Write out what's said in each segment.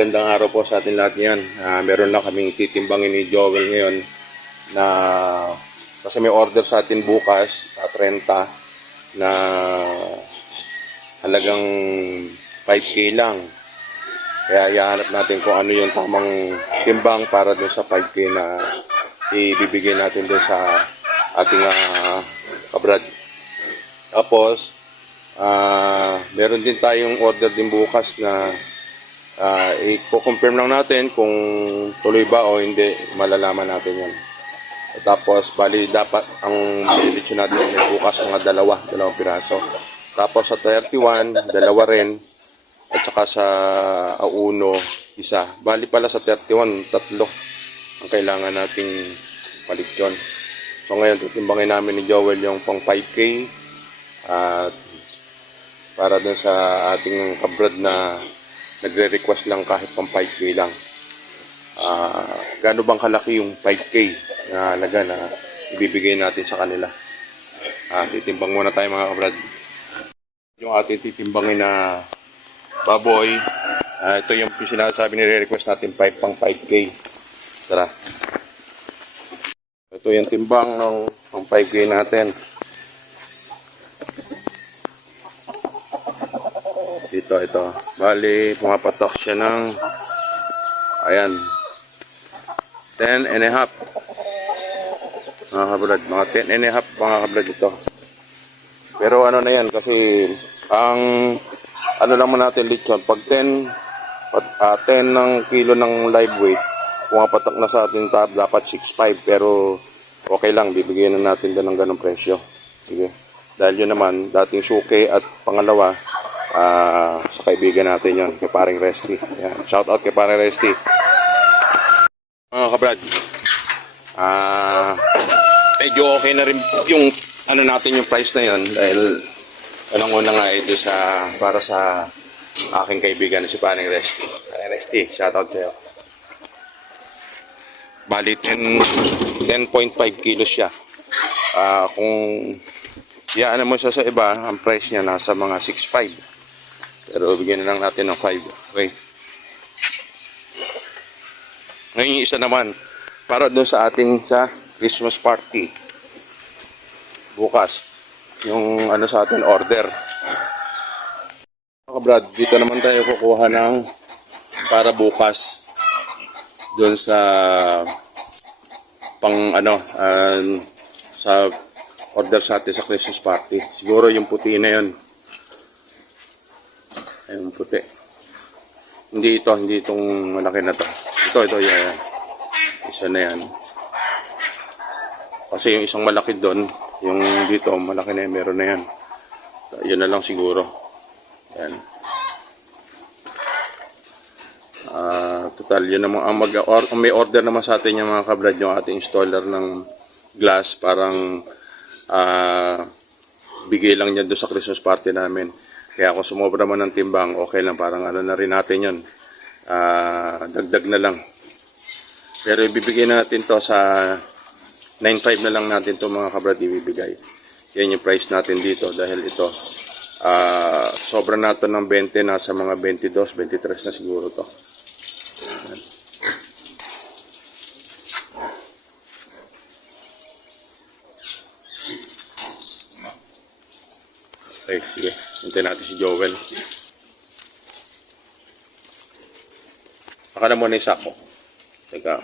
Magandang araw po sa atin lahat ngayon. Meron lang kaming titimbangin ni Joel ngayon na kasi may order sa atin bukas, 30 na halagang 5K lang. Kaya ihanap natin kung ano yung tamang timbang para doon sa 5K na ibibigay natin doon sa ating kabrad. Tapos, meron din tayong order din bukas na i-confirm lang natin kung tuloy ba o hindi, malalaman natin yan. Tapos, bali dapat ang diretso natin ay bukas mga dalawang piraso. Tapos sa 31, dalawa rin. At saka sa Auno, isa. Bali pala sa 31, tatlo ang kailangan nating palit yun. So ngayon, tutimbangin namin ni Joel yung pang 5K at para dun sa ating kabrad na nagre-request lang kahit pang 5K lang. Gaano bang kalaki yung 5K na halaga na ibibigay natin sa kanila? Titimbang muna tayo mga kabrad. Yung ating titimbangin na baboy, ito yung sinasabi nire-request natin 5 pang 5K. Tara. Ito yung timbang ng pang 5K natin. Ito. Bali, pumapatok siya ng ayan 10 and a half mga kabrad, mga 10 and a half mga kabrad ito. Pero ano na yan kasi ang ano lang man natin lechon pag 10 ng kilo ng live weight pumapatok na sa ating tab dapat 6.5 pero okay lang, bibigyan na natin doon ng ganong presyo. Sige, dahil yun naman dating suke at pangalawa sa kaibigan natin yon kay paring Resty. Yan. Shout out kay paring Resty. Mga kabrad, medyo okay na rin yung ano natin yung price na yon dahil unang-una nga ito para sa aking kaibigan si paring Resty. Paring Resty, shout out sa'yo. Bali 10.5 kilos siya. Kung iyaan mo siya sa iba, ang price niya nasa mga 6.5. Pero bigyan na lang natin ng 5. Okay. Ngayon yung isa naman, para doon sa ating Christmas party. Bukas. Yung ano sa atin order. Brad, dito naman tayo kukuha ng para bukas. Doon sa pang sa order sa atin sa Christmas party. Siguro yung puti na yun. Ayun, puti. Hindi itong malaki na to. Ito, yan. Isa na yan. Kasi yung isang malaki doon, yung dito, malaki na yan, meron na yan. Yun na lang siguro. Yan. Total, yun naman, may order naman sa atin yung mga kabrad, yung ating installer ng glass, parang bigay lang niya doon sa Christmas party namin. Kaya kung sumobra man ng timbang, okay lang, parang ano na rin natin yun. Dagdag na lang. Pero ibibigay natin to sa 9.5 na lang natin to mga kabrad ibibigay. Yan yung price natin dito dahil ito sobra na to ng 20, nasa mga 22, 23 na siguro to. Okay, sige. Hintayin natin si Joel. Baka na muna yung sako. Teka.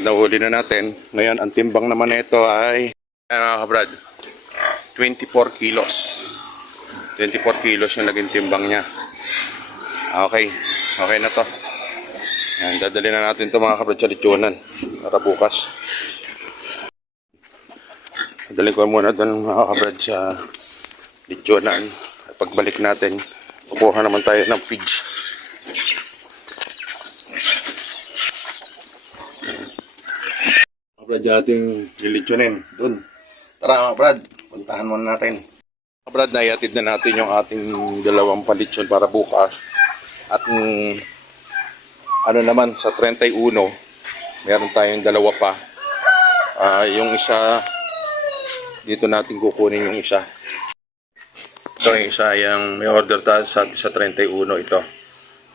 kabrad, nahuli na natin. Ngayon, ang timbang naman nito ay, mga kabrad, 24 kilos. 24 kilos yung naging timbang niya. Okay. Okay na to. Yan, dadali na natin ito mga kabrad sa lechonan para bukas. Dadali ko muna doon mga kabrad sa lechonan. Pagbalik natin, kukuha naman tayo ng feeds. Kabrad, ating lilitsunin doon. Tara mga kabrad, puntahan muna natin. Kabrad, naiatid na natin yung ating dalawang palitsyon para bukas. At ano naman, sa 31, meron tayong dalawa pa. Yung isa, dito natin kukunin yung isa. Ito yung isa, yung may order tayo sa 31 ito.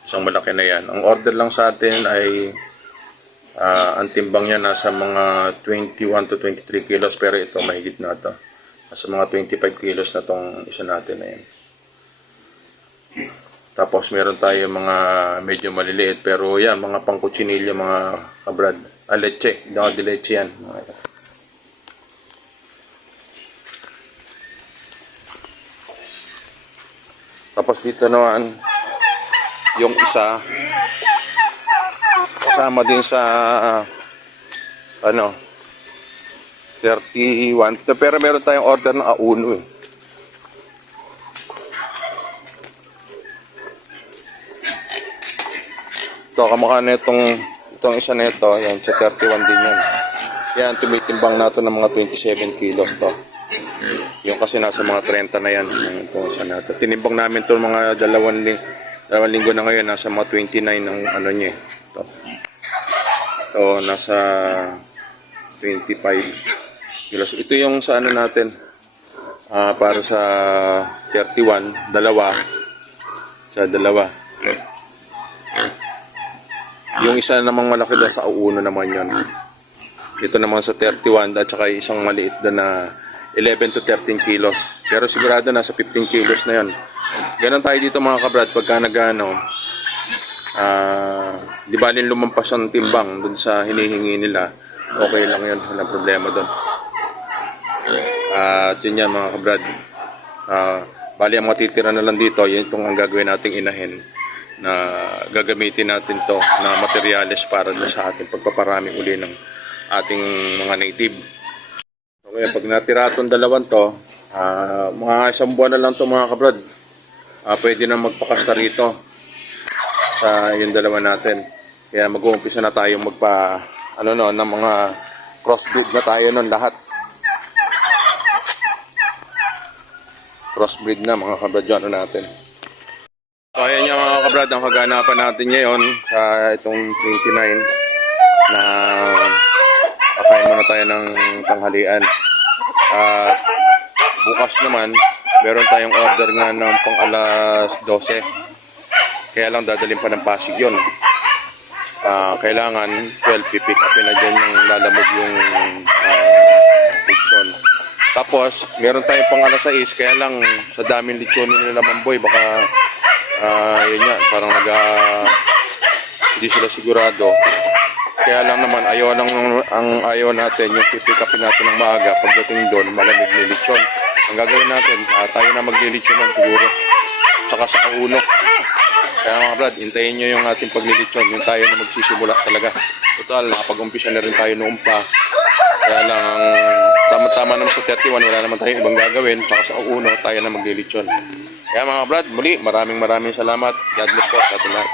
Isang malaki na yan. Ang order lang sa atin ay ang timbang niya nasa mga 21 to 23 kilos, pero ito mahigit na ito. Nasa mga 25 kilos na itong isa natin na yan. Tapos meron tayo mga medyo maliliit, pero yan, mga pangkutsinilyo, mga kabrad. Leche, hindi ako leche yan. Tapos dito naman, yung isa, kasama din sa, 31. Pero meron tayong order ng A1 eh. Ito, kamukha na itong isa na ito, yan, sa 31 din yan. Yan, tumitimbang natin ng mga 27 kilos to. Yung kasi nasa mga 30 na yan. Itong isa na ito. Tinimbang namin ito mga dalawang linggo na ngayon, nasa mga 29 ang ano niya. Ito. Ito, nasa 25 kilos. Ito yung sa ano natin, para sa 31, dalawa. Yung isa namang malaki doon sa A1 naman yun. Ito naman sa 31 at saka isang maliit doon na 11 to 13 kilos. Pero sigurado nasa 15 kilos na yun. Ganon tayo dito mga kabrad pagka nagano. Di ba lumampas ang timbang doon sa hinihingi nila. Okay lang yun. Walang problema doon. At yun yan mga kabrad. Bali ang matitira na lang dito. Yun itong ang gagawin nating inahin. Na gagamitin natin to na materyales para sa ating pagpaparami uli ng ating mga native. Okay, pag natira itong dalawang to, mga isang buwan na lang to mga kabrad, pwede na magpakasta rito sa yung dalawa natin. Kaya mag-uumpisa na tayong ng mga crossbreed na tayo nun lahat. Crossbreed na mga kabrad yun natin. So ayan yung mga kabrad, ang kaganapan natin ngayon sa itong 29 na kakain muna tayo ng tanghalian. Bukas naman, meron tayong order nga ng pang alas 12. Kaya lang dadalhin pa ng Pasig yun. Kailangan 12 pipick upin na dyan yung lalamog yung lechon. Tapos, meron tayong pang alas 6, kaya lang sa daming lechon nila Mamboy, baka yun nga, parang hindi sila sigurado. Kaya lang naman, ayaw natin yung pipick upin natin ng maaga. Pagdating doon, malamig na lechon. Ang gagawin natin, tayo na maglilitsonan siguro. Tsaka sa A1. Kaya mga brad, hintayin nyo yung ating paglilitsyon. Yung tayo na magsisimula talaga. Total, nakapag-umpisa na rin tayo noon pa. Kaya lang, tama-tama naman sa 31, wala naman tayong ibang gagawin. Tsaka sa A1, tayo na maglilitsyon. Kaya mga brad, muli, maraming salamat. God bless po sa ating lahat.